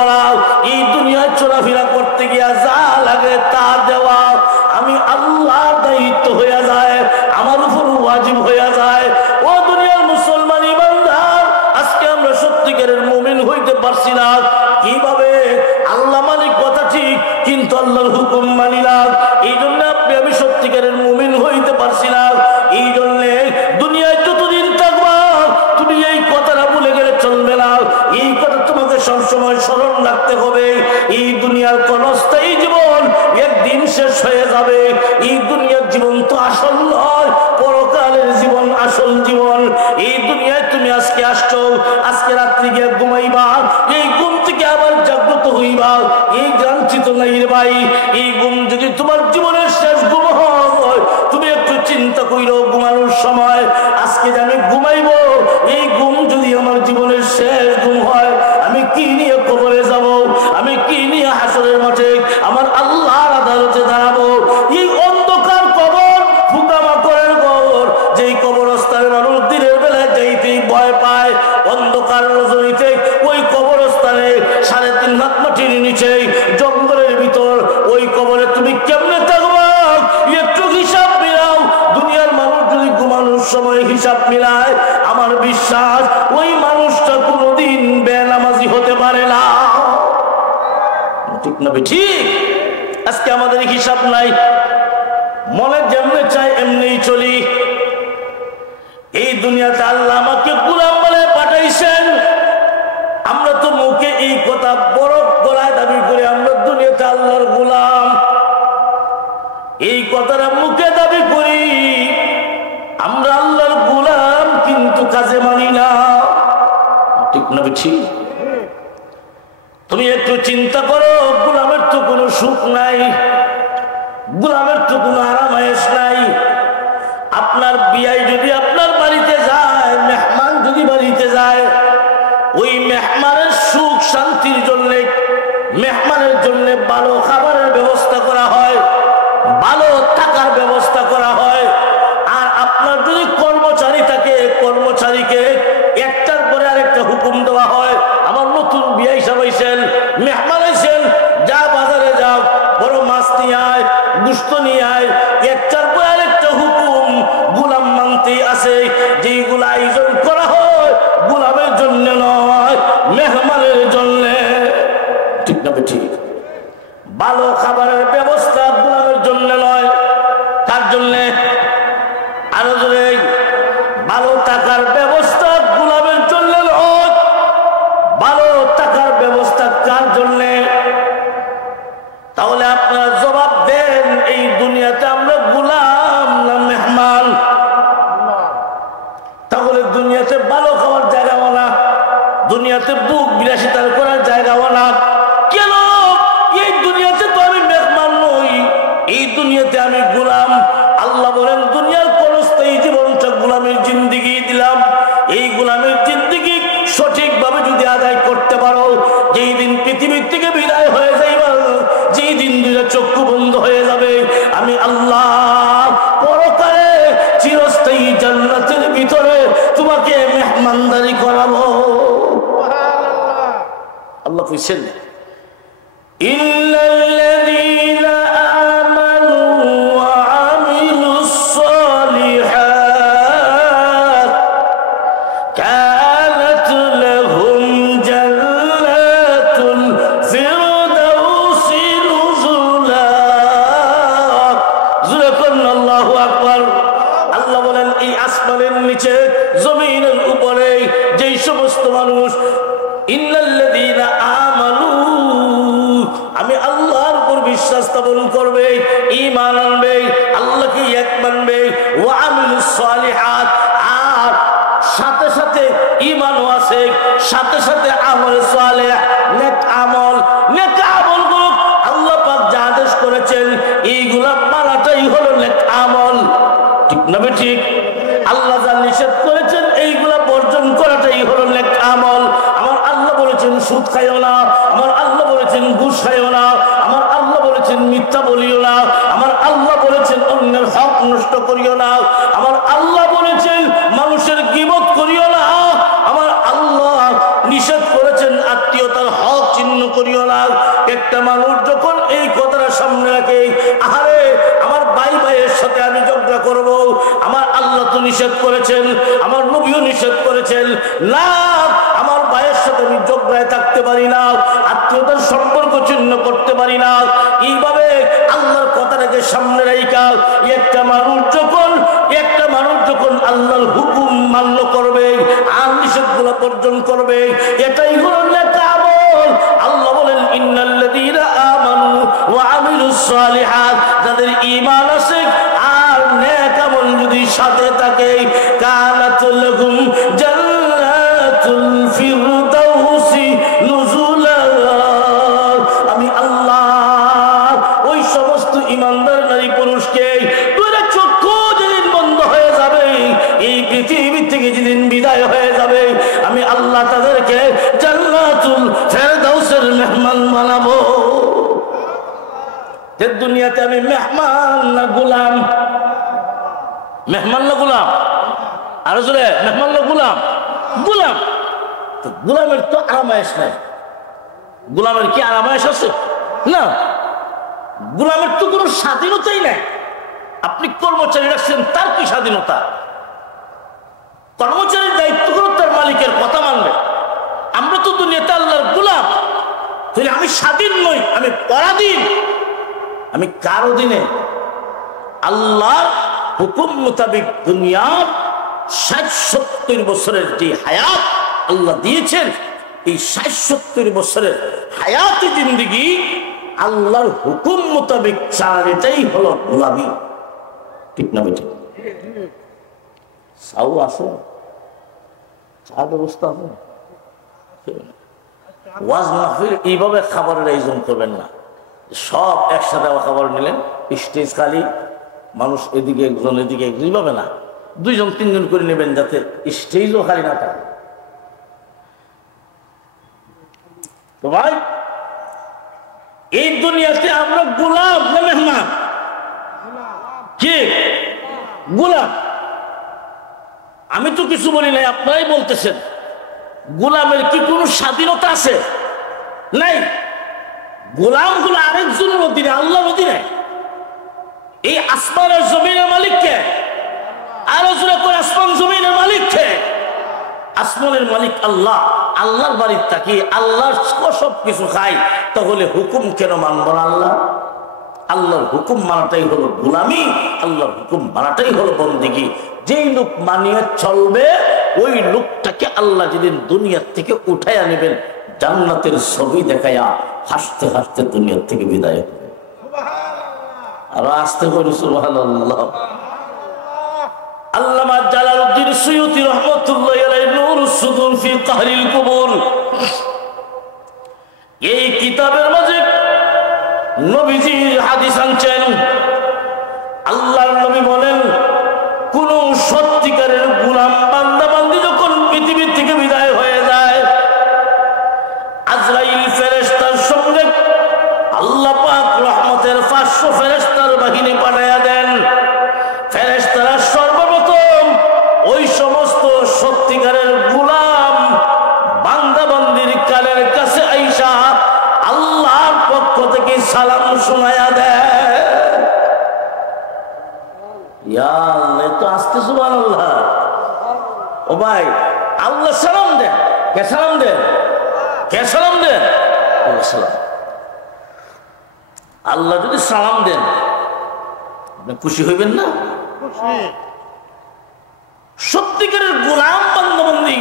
করা, এই দুনিয়ায় চলাফেরা করতে গিয়া যা লাগে তা দেওয়া আমি আল্লাহর দায়িত্ব হয়ে যায়, আমার উপর ওয়াজিব হয়ে যায়। ও দুনিয়ার মুসলমান ইমানদার, আজকে আমরা সত্যিকারের মুমিন হইতে পারছি না। কিভাবে? আল্লাহ মালিক কথা ঠিক, কিন্তু আল্লাহর হুকুম মানি না। এই জন্য আপনি আমি সত্যিকারের মুমিন হইতে পারছি না। এই জন্য দুনিয়ায় যতদিন থাকবা তুমি এই কথাটা ভুলে গেলে চলবে না। এই কথা তোমাকে সবসময় স্মরণ রাখতে হবে। এই দুনিয়ার ক্ষণস্থায়ী জীবন একদিন শেষ হয়ে যাবে। এই দুনিয়ার জীবন তো আসল নয়, পরকালের জীবন আসল জীবন। এই দুনিয়ায় তুমি আজকে আসছো, আজকে রাত্রি গিয়ে ঘুমাইবা, এই ঘুম থেকে আবার জাগ্রত হইবা, এই গ্রান্তি তো নাই রে ভাই। এই ঘুম যদি তোমার জীবনের শেষ ঘুম হয়, তুমি একটু চিন্তা কইরো ঘুমানোর সময় আজকে যে আমি ঘুমাইবো, এই ঘুম যদি আমার জীবনের শেষ ঘুম হয়, আমি কি নিয়ে কবরে যাব, আমি কি নিয়ে হাসরের মাঠে আমার আল্লাহর আদালতে দাঁড়াবো। এই অন্ধকার কবর, পোকামাকড়ের কবর, যেই কবরস্থানে মানুষ দিনের বেলায় যাইতেই ভয় পায়, অন্ধকার রজনীতে ওই কবরস্থানে 3.5 হাত মাটির নিচে জঙ্গলের ভিতর ওই কবরে তুমি কেমনে থাকবা? একটু হিসাব মিলাও। দুনিয়ার মানুষ যদি ঘুমানোর সময় হিসাব মিলায়, আমার বিশ্বাস ওই মানুষটা কোনোদিন বেনামাজি হতে পারে না। ঠিক না ঠিক? আজকে আমাদের হিসাব নাই, মনে যেমনে চাই এমনি চলি। এই দুনিয়াতে আল্লাহ আমাকে গোলাম বলে পাঠাইছেন, আমরা তো মুখে এই কথা বড় গলায় দাবি করে আমরা দুনিয়াতে আল্লাহর গোলাম, এই কথাটা মুখে দাবি করি আমরা আল্লাহর গোলাম, কিন্তু কাজে মানি না। ঠিক না ঠিক? তুমি একটু চিন্তা করো, গোলামের তো কোনো সুখ নাই, গোলামের তো কোনো আরামায়েশ নাই। আপনার বিয়াই যদি আপনার বাড়িতে যায়, মেহমান যদি বাড়িতে যায়, ওই মেহমানের সুখ শান্তির জন্য মেহমানের জন্য ভালো খাবারের ব্যবস্থা করা হয়, ভালো থাকার ব্যবস্থা করা হয়। আর আপনার যদি কর্মচারী থাকে, কর্মচারীকে একটার পরে আরেকটা হুকুম দেওয়া হয়। আমার নতুন বিয়ে হিসাব হয়েছেন, মেহমান হয়েছেন, যা বাজারে যাও, বড় মাছ নিয়ে আয়, গুস্ত নিয়ে আয়, একটার পরে আরেকটা হুকুম গোলাম মানতে আছে। যেগুলো আয়োজন করা হয় গোলামের জন্য নয়, মেহমানের জন্য। ঠিক না ঠিক? ভালো খাবারের ব্যবস্থা গোলামের জন্য নয়, তার জন্য। আরো জোরে, ভালো টাকার ব্যবস্থা গোলামের জন্য নয়, ভালো টাকার ব্যবস্থা কার জন্য? তাহলে আপনারা জবাব দেন, এই দুনিয়াতে আমরা গোলাম না মেহমান? তাহলে দুনিয়াতে ভালো খাওয়ার জায়গাও না, দুনিয়াতে বুক বিলাসিতার করার জায়গাও না। কেন? এই দুনিয়াতে তো আমি মেহমান নই, এই দুনিয়াতে আমি গোলাম। আল্লাহ বলেন দুনিয়ার ক্ষণস্থায়ী জীবনটা গোলামের জিন্দিগি দিলাম। এই গোলামের জিন্দিগি সঠিকভাবে যদি আদায় করতে পারো, যেই দিন পৃথিবীর থেকে বিদায় হয়ে যাইবা, যেই দিন দুইটা চক্ষু বন্ধ হয়ে যাবে, আমি আল্লাহ পরকালে চিরস্থায়ী জান্নাতের ভিতরে তোমাকে মেহমানদারি করাবো। আল্লাহ কইছেন ইল্লাল্লাযীনা আমানু ওয়া আমিলুস সালিহাত কানাত লাহুম জান্নাতুল ফিরদাউসি নুজুলা। আল্লাহু আকবার। আল্লাহ বলেন এই আসমানের নিচে জমিনের উপরে যেই সমস্ত মানুষ ইন্নাল্লাযীনা আমানু, আমি আল্লাহর উপর বিশ্বাস স্থাপন করবে, ঈমান আনবে, আল্লাহকে এক মানবে, ওয়া আমিলুস সালিহাত, আর সাথে সাথে ঈমানও আছে, সাথে সাথে আমল সালেহ, নেক আমল, নেক আমলগুলো আল্লাহ পাক যা আদেশ করেছেন এইগুলা মানাটাই হলো নেক আমল। ঠিক না ঠিক? আল্লাহ যা নিষেধ করেছেন এইগুলা বর্জন করাটাই হলো নেক আমল। আমার আল্লাহ বলেছেন সুদ খাইও না, আমার আল্লাহ বলেছেন ঘুষ খাইও না, আমার আল্লাহ বলেছেন মিথ্যা বলিও না, আমার আল্লাহ বলেছেন অন্যের হক নষ্ট করিও না, আমার আল্লাহ বলেছেন মানুষের গীবত করিও না, আমার আল্লাহ নিষেধ করেছেন আত্মীয়তার হক ছিন্ন একটা মানুষ যখন এই কথাটা সামনে রাখে, আরে আমার ভাই ভাইয়ের সাথে আমি ঝগড়া করব, আমার আল্লাহ তো নিষেধ করেছেন, আমার নবীও নিষেধ করেছেন, না আমার ভাইয়ের সাথে আমি ঝগড়ায় থাকতে পারি না, আত্মীয়তার সম্পর্ক ছিন্ন করতে পারি না, এইভাবে আল্লাহর কথাটাকে সামনে রাখা একটা মানুষ যখন আল্লাহর হুকুম মান্য করবে আর নিষেধগুলো বর্জন করবে, এটাই হলো নেক আমল। আল্লাহ বলেন ইন্নাল্লাযীনা আমানু ওয়া আমিলুস সালিহাত, যাদের ঈমান আছে আর নেক আমল যদি সাথে থাকে, কানাত লাহুম জান্নাতুল ফিরদাউসি নুজুলা। আমি আল্লাহ ওই সমস্ত ঈমানদার নারী পুরুষকে দুইটা চক্ষু যেদিন বন্ধ হয়ে যাবে, এই পৃথিবী থেকে যেদিন বিদায় হয়ে যাবে, আমি আল্লাহ তাদেরকে জান্নাতুল ফেরদাউসের মেহমান বানাবো। দুনিয়াতে আমি মেহমান না গোলাম? মেহমান না গোলাম? আরো জোরে, মেহমান না গোলাম? গোলাম। তো গোলামের তো আরামায়েশ নাই। গোলামের কি আরামায়েশ আছে? না। গোলামের তো কোনো স্বাধীনতাই নাই। আপনি কর্মচারী রাখছেন, তার কি স্বাধীনতা? কর্মচারীর দায়িত্ব হলো তার মালিকের কথা মানবে। আমরা তো দুনিয়াতে আল্লাহর গোলাম, তাহলে আমি স্বাধীন নই, আমি পরাধীন। আমি কার অধীনে? আল্লাহর হুকুম মোতাবেক দুনিয়ার ৬০-৭০ বছরের যে হায়াত আল্লাহ দিয়েছেন, এই ৬০-৭০ বছরের হায়াতি জিন্দেগি আল্লাহর হুকুম মোতাবেক চালানোটাই হলো গোলামি। ঠিক না বেঠিক? চাও আছে, চা ব্যবস্থা আছে। ওয়াজ মাহফিল এইভাবে খাবারের আয়োজন করবেন না, সব একসাথে খাবার নিলেন, স্টেজ খালি, মানুষ এদিকে একজন এদিকে একজন, এইভাবে না, 2-3 করে নেবেন যাতে স্টেজও খালি না থাকে। তো ভাই, এই দুনিয়াতে আমরা গোলাম না মেহমান? কি গোলাম? আমি তো কিছু বলি নাই, আপনারাই বলতেছেন। গোলামের কি কোনো স্বাধীনতা আছে? নাই। গোলাম গুলো আরেকজনের অধীনে, আল্লাহর অধীনে। এই আসমান আর জমিনের মালিক কে? আরো জোরে করে, আসমান জমিনের মালিক কে? আসমানের মালিক আল্লাহ। আল্লাহর বাড়ির থাকি, আল্লাহর সব কিছু খাই, তাহলে হুকুম কেন মানব না আল্লাহ? আল্লাহর হুকুম মানাটাই হলো গোলামি, আল্লাহর হুকুম মানাটাই হলো বন্দেগী। যেই লোক মানিয়ে চলবে, ওই লোকটাকে আল্লাহ যেদিন দুনিয়ার থেকে উঠাইয়া নেবেন, জান্নাতের ছবি দেখাইয়া হাসতে হাসতে দুনিয়ার থেকে বিদায় হবে। আর আসতে করে সুবহানাল্লাহ। আল্লামা জালালউদ্দিন সুয়ুতী রাহমাতুল্লাহি আলাইহি নূরুস সুদুর ফি তাহরিল কুবুর, এই কিতাবের মাঝে নবীজির হাদিস আনছেন। আল্লাহর নবী বলেন, কোন সত্যিকারের গোলাম বান্দা বান্দি যখন পৃথিবী থেকে বিদায় হয়ে যায়, আজরাইল ফেরেশতার সঙ্গে আল্লাহ পাক রহমতের 500 ফেরেশতার বাহিনী পাঠাইয়া দেন। ফেরেশতারা সর্বপ্রথম ওই সমস্ত সত্যিকারের গোলাম বান্দা বান্দির কানের কাছে আইসা আল্লাহর পক্ষ থেকে সালাম শোনায়া দেয়। ইয়া আল্লাহ, তো আস্তে সুবহানাল্লাহ। ও ভাই, আল্লাহ সালাম দেন। কে সালাম দেন? কে সালাম দেন? আল্লাহ সালাম। আল্লাহ যদি সালাম দেন, আপনি খুশি হইবেন না? সত্যিকারের গোলাম বান্দাবন্দি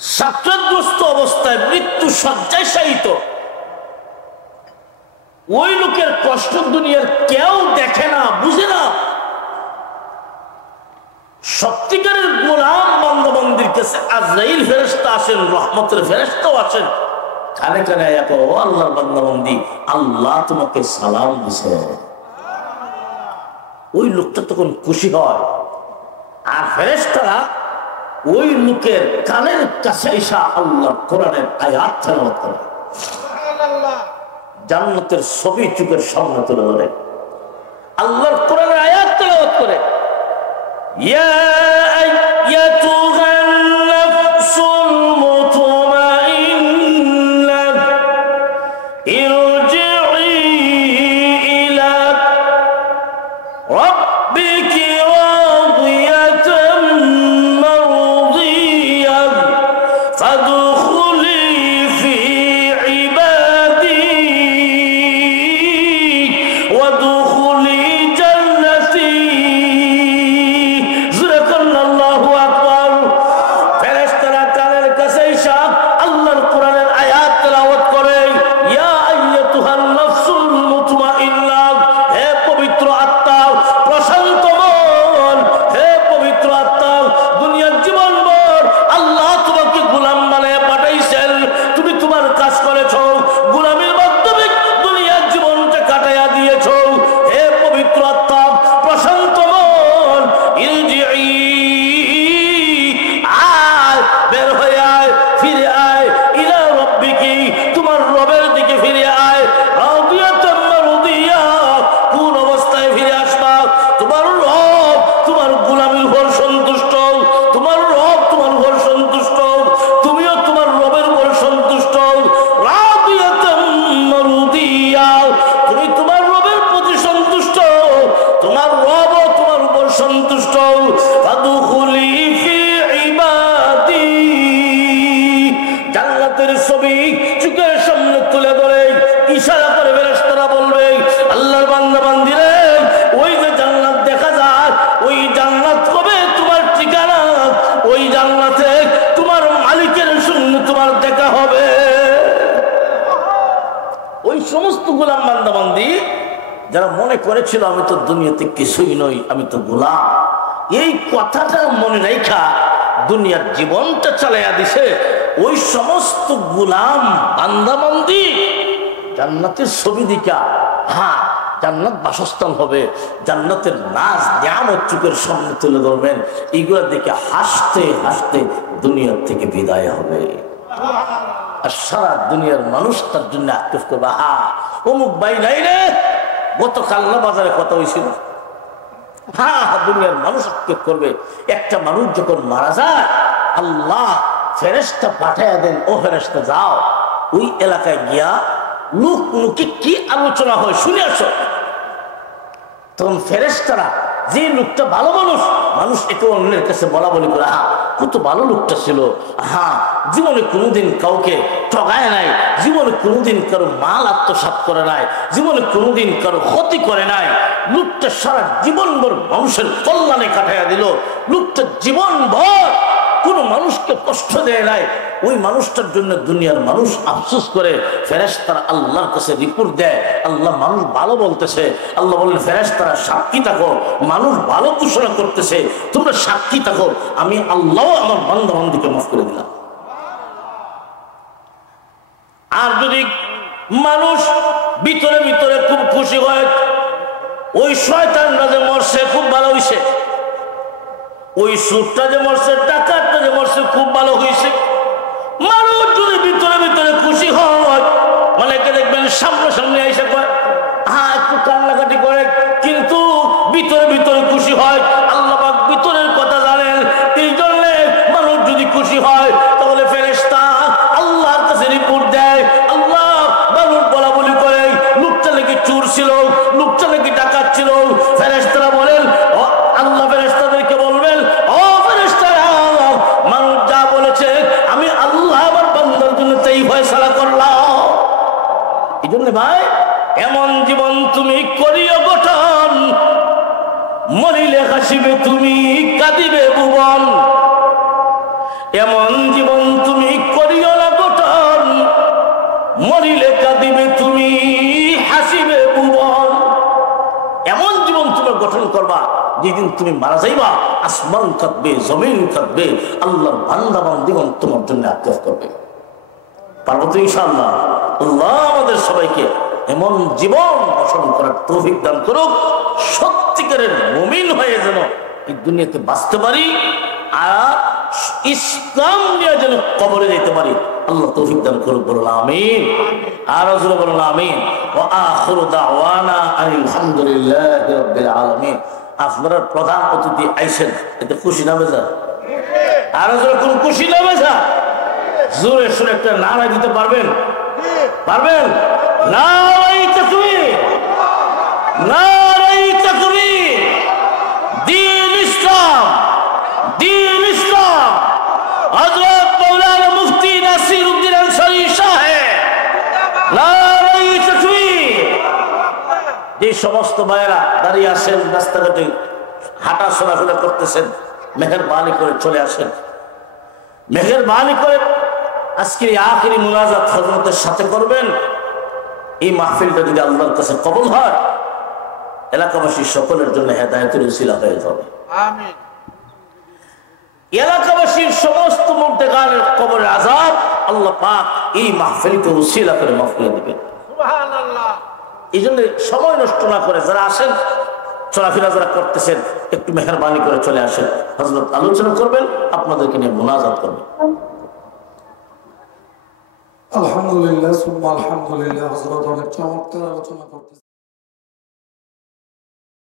সাক্ষাৎগ্রস্ত অবস্থায় মৃত্যু শয্যায় শায়িত, ওই লোকের কষ্ট দুনিয়ার কেউ দেখে না, বুঝে না। সত্যিকারের গোলাম বান্দাবন্দির কাছে আজরাইল ফেরেশতা আসেন, রহমতের ফেরেশতাও আসেন, কানে কানে ও আল্লাহর বান্দাবন্দি, আল্লাহ তোমাকে সালাম দিছে। ওই লোকটা তখন খুশি হয়। আর ফেরেশতারা ওই লোকের কানের কাছে এসে আল্লাহর কোরআনের আয়াত তেলাওয়াত করে, জান্নাতের ছবি চোখের সামনে তুলে ধরে, আল্লাহর কোরআনের আয়াত তেলাওয়াত করে। ইয়া আইয়াতুহান নাফসুল মুতমাইন্নাহ ইরজিই ইলা রাব্বিকি রাদিয়াতাম মারদিয়াহ ফাদখুলি ফি ইবাদি ওয়াদখুলি জান্নাতি। সুবহানাল্লাহু আকবার। ফেরেশতারা কানের কাছে এসে আল্লাহর কোরআনের আয়াত তেলাওয়াত করে, ইয়া আইয়াতুহান নাফসুল মুতমাইন্নাহ, হে পবিত্র আত্মা, প্রশান্ত মন, হে পবিত্র আত্মা, দুনিয়ার জীবনভর আল্লাহ তোমাকে গোলাম বানায় পাঠাইছেন, তুমি তোমার কাজ করেছো, গোলামির মাধ্যমে দুনিয়ার জীবনটা কাটাইয়া দিয়েছো। হে পবিত্র আত্মা, প্রশান্ত মন, ইরজিই, আয়, বের হয়ে আয়, ফিরে আয়, ইলা রাব্বিকি, তোমার রবের দিকে ফিরে আয়, রাদিয়াতাম মারদিয়াহ, কোন অবস্থায় ফিরে আসবা? তোমার রব তোমার গোলামির উপর সন্তুষ্ট, তোমার রব তোমার উপর সন্তুষ্ট, তুমিও তোমার রবের উপর সন্তুষ্ট। রাদিয়াতাম মারদিয়াহ, তুমি তোমার রবের প্রতি সন্তুষ্ট, তোমার রবও তোমার উপর সন্তুষ্ট। ফাদখুলি ফি ইবাদি, জান্নাতের ছবি চোখের সামনে তুলে ধরে ইশারা করে ফেরেশতারা বলবে, আল্লাহর বান্দা বান্দিরে, ওই যে জান্নাত দেখা যায়, ওই জান্নাত হবে তোমার ঠিকানা, ওই জান্নাতে তোমার মালিকের সঙ্গে তোমার দেখা হবে। ওই সমস্ত গোলাম বান্দা বান্দি যারা মনে করেছিল আমি তো দুনিয়াতে কিছুই নই, আমি তো গোলাম, এই কথাটা মনে রাখা দুনিয়ার জীবনটা চালাইয়া দিছে, ওই সমস্ত গোলাম বান্দা বান্দি জান্নাতের ছবি দিকা, হ্যাঁ জান্নাত বাসস্থান হবে, জান্নাতের নাচ নিয়ামত চোখের সামনে তুলে ধরবেন, এইগুলা দেখে হাসতে হাসতে দুনিয়ার থেকে বিদায় হবে। আর সারা দুনিয়ার মানুষ তার জন্য আক্ষেপ করবে, হা অমুক ভাই নাই রে, গতকাল না বাজারে কথা হয়েছিল। হ্যাঁ, দুনিয়ার মানুষ আক্ষেপ করবে। একটা মানুষ যখন মারা যায়, আল্লাহ ফেরেশতা পাঠাইয়া দেন, ও ফেরেশতা যাও ওই এলাকায় গিয়া লোক লোকে কি আলোচনা হয় শুনে আসো। তখন ফেরেশতারা, যে লোকটা ভালো মানুষ, মানুষ একে অন্যের কাছে বলা বলি করে, হ্যাঁ কত ভালো লোকটা ছিল, হ্যাঁ জীবনে কোনোদিন কাউকে ঠগায় নাই, জীবনে কোনোদিন কারো মাল আত্মসাৎ করে নাই, জীবনে কোনোদিন কারো ক্ষতি করে নাই, লোকটা সারা জীবনভর মানুষের কল্যাণে কাটাইয়া দিল, লোকটা জীবনভর কোনো মানুষকে কষ্ট দেয় নাই, ওই মানুষটার জন্য দুনিয়ার মানুষ আফসোস করে। ফেরেশতারা আল্লাহর কাছে রিপোর্ট দেয়, আল্লাহ মানুষ ভালো বলতেছে। আল্লাহ বলেন, ফেরেশতারা সাক্ষী থাকো, মানুষ ভালো ঘোষণা করতেছে, তোমরা সাক্ষী থাকো, আমি আল্লাহ আমার বান্দা বান্দীকে মাফ করে দিলাম। আর যদি মানুষ ভিতরে ভিতরে খুব খুশি হয়, ওই শয়তানরা যে মরছে খুব ভালো হয়েছে, ওই সুরটা যে মরছে, ডাকাতটা যে মরছে খুব ভালো হয়েছে, মানুষ যদি ভিতরে ভিতরে খুশি হয়, অনেকে দেখবেন সামনাসামনি এসে কয়, হ্যাঁ একটু কান্নাকাটি করে, কিন্তু ভিতরে ভিতরে খুশি হয়। আল্লাহ পাক ভিতরের কথা জানেন, এই জন্য মানুষ যদি খুশি হয়, তাহলে ফেরেশতা আল্লাহর কাছে রিপোর্ট দেয়, আল্লাহ মানুষ বলা বলি করে, লোকটা নাকি চোর ছিল, লোকটা নাকি ডাকাত ছিল। ফেরেশতারা বলেন, আল্লাহ ফেরেশতাদেরকে বলবেন, ও ফেরেশতারা, মানুষ যা বলেছে আমি আল্লাহ আমার বান্দার জন্য তাই ফয়সালা করলাম। এই জন্য ভাই, এমন জীবন তুমি করিও গঠন, মরিলে হাসিবে তুমি, কাঁদিবে ভুবন। এমন জীবন তুমি করিও না গঠন, মরিলে কাঁদিবে তুমি, হাসিবে ভুবন। এমন জীবন তুমি গঠন করবা, যেদিন তুমি মারা যাইবা আসমান কাঁদবে, জমিন কাঁদবে, আল্লাহর বান্দা বান্দীগণ তোমার জন্য আক্ষেপ করবে। পারবো তো ইনশাআল্লাহ? আল্লাহ আমাদের সবাইকে এমন জীবন গঠন করার তৌফিক দান করুক, সত্যিকারের মুমিন হয়ে যেন এই দুনিয়াতে বাঁচতে পারি, আর ইসলাম নিয়ে যেন কবরে যেতে পারি। আল্লাহ তৌফিক দান করুক, বলুন আমিন। আর রাসূল বলুন আমিন। ওয়া আখিরু দাওয়ানা আলহামদুলিল্লাহি রাব্বিল আলামিন। আপনারা প্রধান অতিথি আইছেন, এতে খুশি না বেজা? আর রাসূল কোন খুশি না বেজা? জোরে সুরে একটা নারা দিতে পারবেন? পারবেন? নারায়ে তাকবীর, নারায়ে তাকবীর। দ্বীন ইসলাম, দ্বীন ইসলাম। হযরত মাওলানা মুফতি নাসিরউদ্দিন আনসারী সাহেব, নারায়ে তাকবীর। যে সমস্ত ভাইয়েরা দাঁড়িয়ে আছেন, রাস্তাঘাটে হাঁটা চলাফেরা করতেছেন, মেহেরবানি করে চলে আসেন। মেহেরবানি করে আজকে আখেরি মুনাজাত হযরতের সাথে করবেন। এই মাহফিলটা যদি আল্লাহর কাছে কবুল হয়, এলাকাবাসী সকলের জন্য হেদায়েতের উসিলা হয়ে যাবে। আমিন। এলাকাবাসীর সমস্ত মুর্দেগানের কবরের আযাব আল্লাহ পাক এই মাহফিলকে উসিলা করে মাফ করে দিবেন। সুবহানাল্লাহ। এই জন্য সময় নষ্ট না করে যারা আসেন, চলাফেরা যারা করতেছেন, একটু মেহেরবানি করে চলে আসেন। হযরত আলোচনা করবেন, আপনাদেরকে নিয়ে মুনাজাত করবেন। আলহামদুলিল্লাহ, সুম্মা আলহামদুলিল্লাহ। হযরত অনেক চমৎকার আলোচনা করতেছেন।